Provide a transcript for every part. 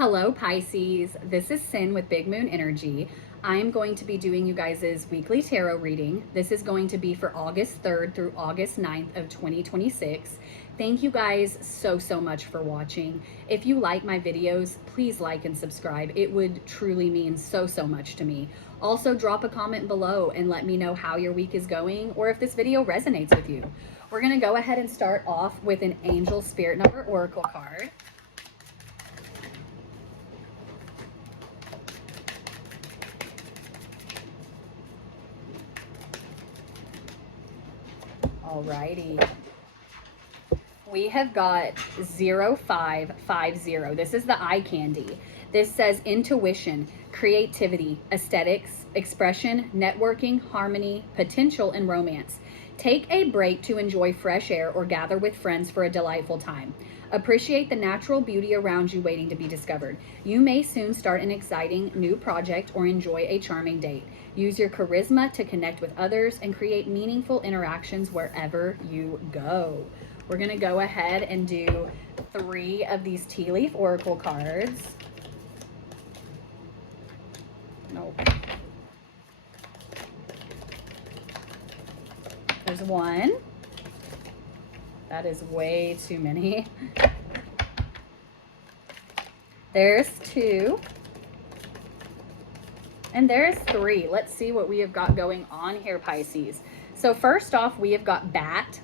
Hello Pisces, this is Sin with Big Moon Energy. I'm going to be doing you guys' weekly tarot reading. This is going to be for August 3rd through August 9th of 2026. Thank you guys so much for watching. If you like my videos, please like and subscribe. It would truly mean so much to me. Also, drop a comment below and let me know how your week is going or if this video resonates with you. We're going to go ahead and start off with an Angel Spirit Number Oracle card. Alrighty. We have got 0550. This is the eye candy. This says intuition, creativity, aesthetics, expression, networking, harmony, potential, and romance. Take a break to enjoy fresh air or gather with friends for a delightful time. Appreciate the natural beauty around you waiting to be discovered. You may soon start an exciting new project or enjoy a charming date. Use your charisma to connect with others and create meaningful interactions wherever you go. We're going to go ahead and do 3 of these tea leaf oracle cards. Nope. There's 1. That is way too many. There's 2. And there's 3. Let's see what we have got going on here, Pisces. So first off, we have got Bat.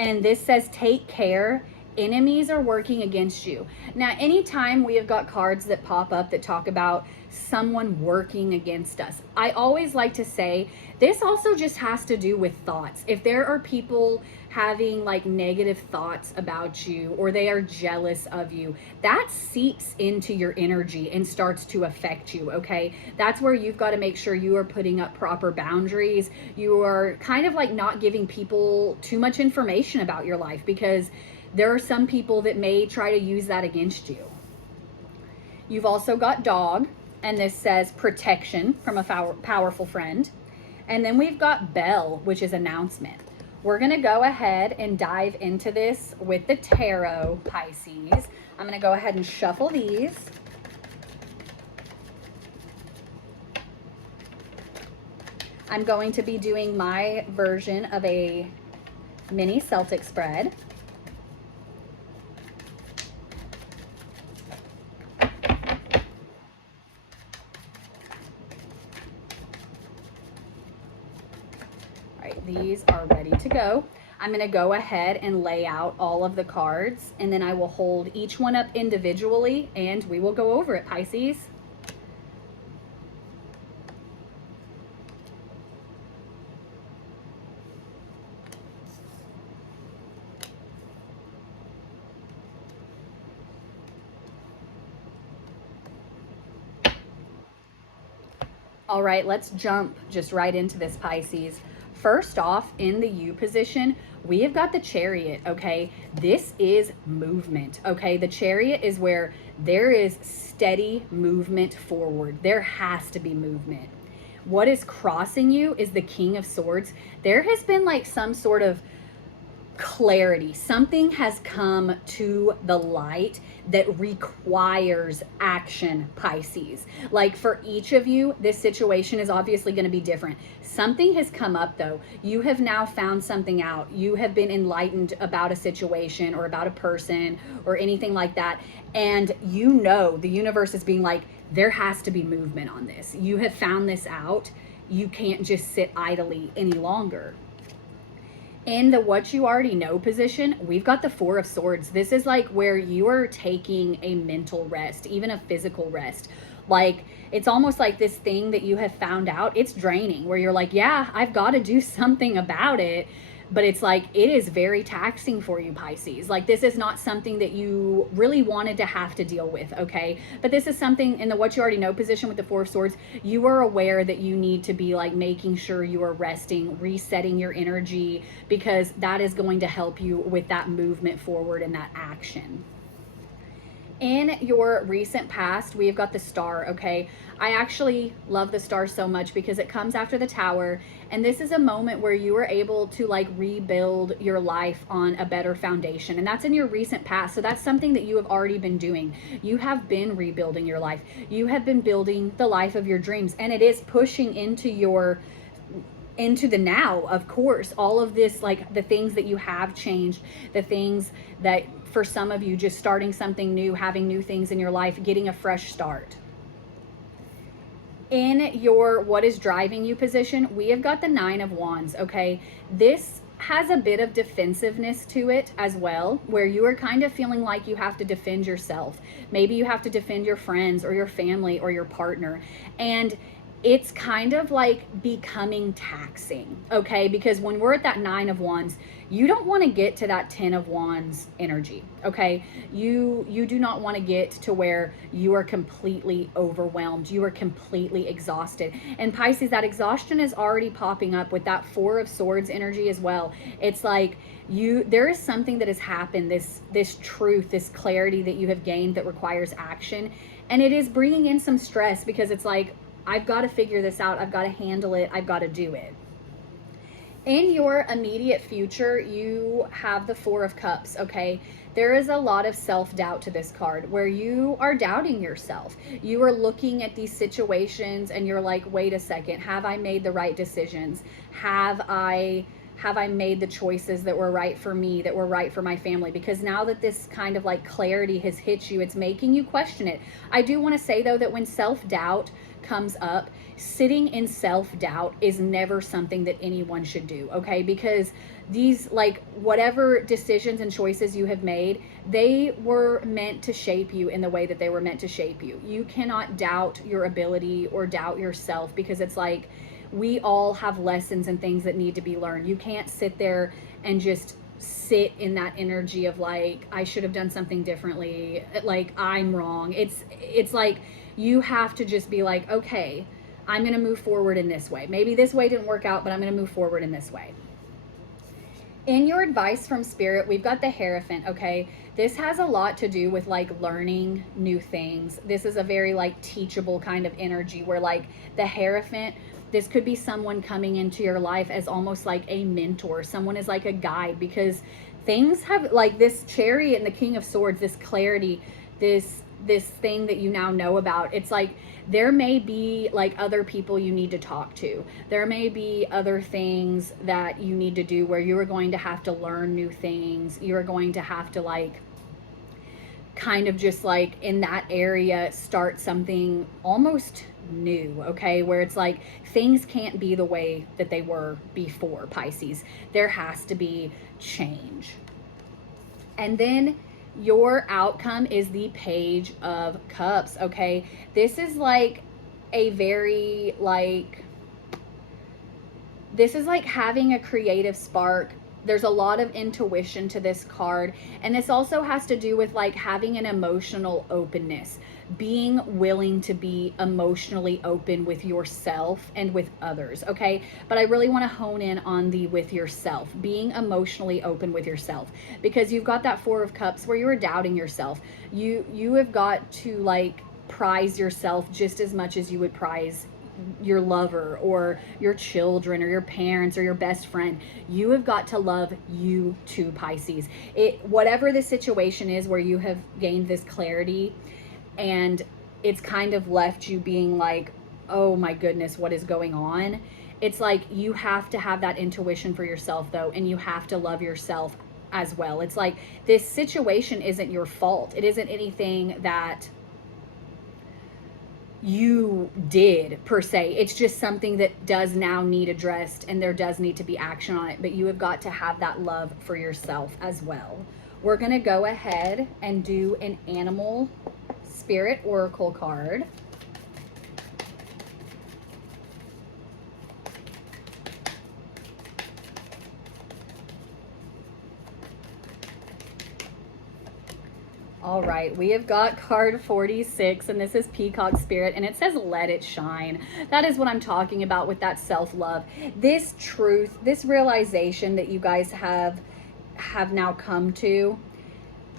And this says, take care. Enemies are working against you. Now, anytime we have got cards that pop up that talk about someone working against us, I always like to say this also just has to do with thoughts. If there are people having like negative thoughts about you or they are jealous of you, that seeps into your energy and starts to affect you, okay? That's where you've got to make sure you are putting up proper boundaries. You are kind of like not giving people too much information about your life, because there are some people that may try to use that against you. You've also got Dog, and this says protection from a powerful friend. And then we've got Bell, which is announcement. We're going to go ahead and dive into this with the tarot, Pisces. I'm going to go ahead and shuffle these. I'm going to be doing my version of a mini Celtic spread. These are ready to go. I'm going to go ahead and lay out all of the cards, and then I will hold each one up individually and we will go over it, Pisces. All right, let's jump just right into this, Pisces. First off, in the U position, we have got the Chariot, okay? This is movement, okay? The Chariot is where there is steady movement forward. There has to be movement. What is crossing you is the King of Swords. There has been like some sort of clarity. Something has come to the light that requires action, Pisces. Like for each of you, this situation is obviously going to be different. Something has come up though. You have now found something out. You have been enlightened about a situation or about a person or anything like that. And you know the universe is being like, there has to be movement on this. You have found this out. You can't just sit idly any longer. In the what you already know position, we've got the 4 of Swords. This is like where you are taking a mental rest, even a physical rest. Like it's almost like this thing that you have found out, it's draining, where you're like, yeah, I've got to do something about it. But it's like, it is very taxing for you, Pisces. Like this is not something that you really wanted to have to deal with, okay? But this is something in the what you already know position with the 4 of Swords. You are aware that you need to be like making sure you are resting, resetting your energy, because that is going to help you with that movement forward and that action. In your recent past, we have got the Star, okay? I actually love the Star so much because it comes after the Tower, and this is a moment where you are able to like rebuild your life on a better foundation, and that's in your recent past. So that's something that you have already been doing. You have been rebuilding your life. You have been building the life of your dreams, and it is pushing into the now, of course. All of this, like the things that you have changed, the things that for some of you, just starting something new, having new things in your life, getting a fresh start. In your what is driving you position, we have got the 9 of Wands, okay? This has a bit of defensiveness to it as well, where you are kind of feeling like you have to defend yourself. Maybe you have to defend your friends or your family or your partner. And it's kind of like becoming taxing, okay? Because when we're at that 9 of Wands, you don't want to get to that 10 of Wands energy, okay? You do not want to get to where you are completely overwhelmed. You are completely exhausted. And Pisces, that exhaustion is already popping up with that 4 of Swords energy as well. It's like there is something that has happened, this truth, this clarity that you have gained that requires action. And it is bringing in some stress because it's like, I've got to figure this out. I've got to handle it. I've got to do it. In your immediate future, you have the 4 of Cups, okay? There is a lot of self-doubt to this card where you are doubting yourself. You are looking at these situations and you're like, wait a second, have I made the right decisions? Have I made the choices that were right for me, that were right for my family? Because now that this kind of like clarity has hit you, it's making you question it. I do want to say though that when self-doubt comes up, sitting in self-doubt is never something that anyone should do, okay? Because these, like, whatever decisions and choices you have made, they were meant to shape you in the way that they were meant to shape you. You cannot doubt your ability or doubt yourself, because it's like we all have lessons and things that need to be learned. You can't sit there and just sit in that energy of like, I should have done something differently, like I'm wrong. It's like you have to just be like, okay, I'm going to move forward in this way. Maybe this way didn't work out, but I'm going to move forward in this way. In your advice from Spirit, we've got the Hierophant, okay? This has a lot to do with like learning new things. This is a very like teachable kind of energy where like the Hierophant, this could be someone coming into your life as almost like a mentor. Someone is like a guide, because things have like this Chariot and the King of Swords, this clarity, this thing that you now know about. It's like there may be like other people you need to talk to. There may be other things that you need to do where you are going to have to learn new things. You are going to have to like kind of just like in that area start something almost new, okay? Where it's like things can't be the way that they were before, Pisces. There has to be change. And then your outcome is the Page of Cups, okay? This is like a very like, this is like having a creative spark. There's a lot of intuition to this card. And this also has to do with like having an emotional openness, being willing to be emotionally open with yourself and with others, okay? But I really want to hone in on the with yourself, being emotionally open with yourself, because you've got that 4 of Cups where you are doubting yourself. You have got to like prize yourself just as much as you would prize your lover or your children or your parents or your best friend. You have got to love you too, Pisces. Whatever the situation is where you have gained this clarity and it's kind of left you being like, oh my goodness, what is going on? It's like you have to have that intuition for yourself though, and you have to love yourself as well. It's like this situation isn't your fault. It isn't anything that you did per se. It's just something that does now need addressed, and there does need to be action on it, but you have got to have that love for yourself as well. We're going to go ahead and do an animal spirit oracle card. All right, we have got card 46, and this is Peacock Spirit, and it says, let it shine. That is what I'm talking about with that self-love. This truth, this realization that you guys have now come to,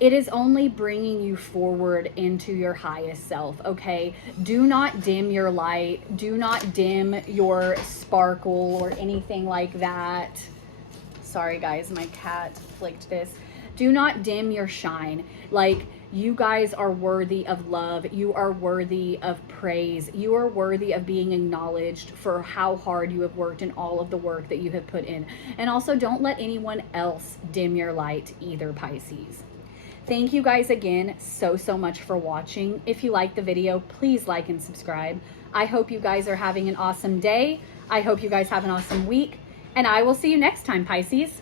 it is only bringing you forward into your highest self, okay? Do not dim your light. Do not dim your sparkle or anything like that. Sorry, guys, my cat flicked this. Do not dim your shine. Like, you guys are worthy of love. You are worthy of praise. You are worthy of being acknowledged for how hard you have worked and all of the work that you have put in. And also, don't let anyone else dim your light either, Pisces. Thank you guys again so much for watching. If you liked the video, please like and subscribe. I hope you guys are having an awesome day. I hope you guys have an awesome week. And I will see you next time, Pisces.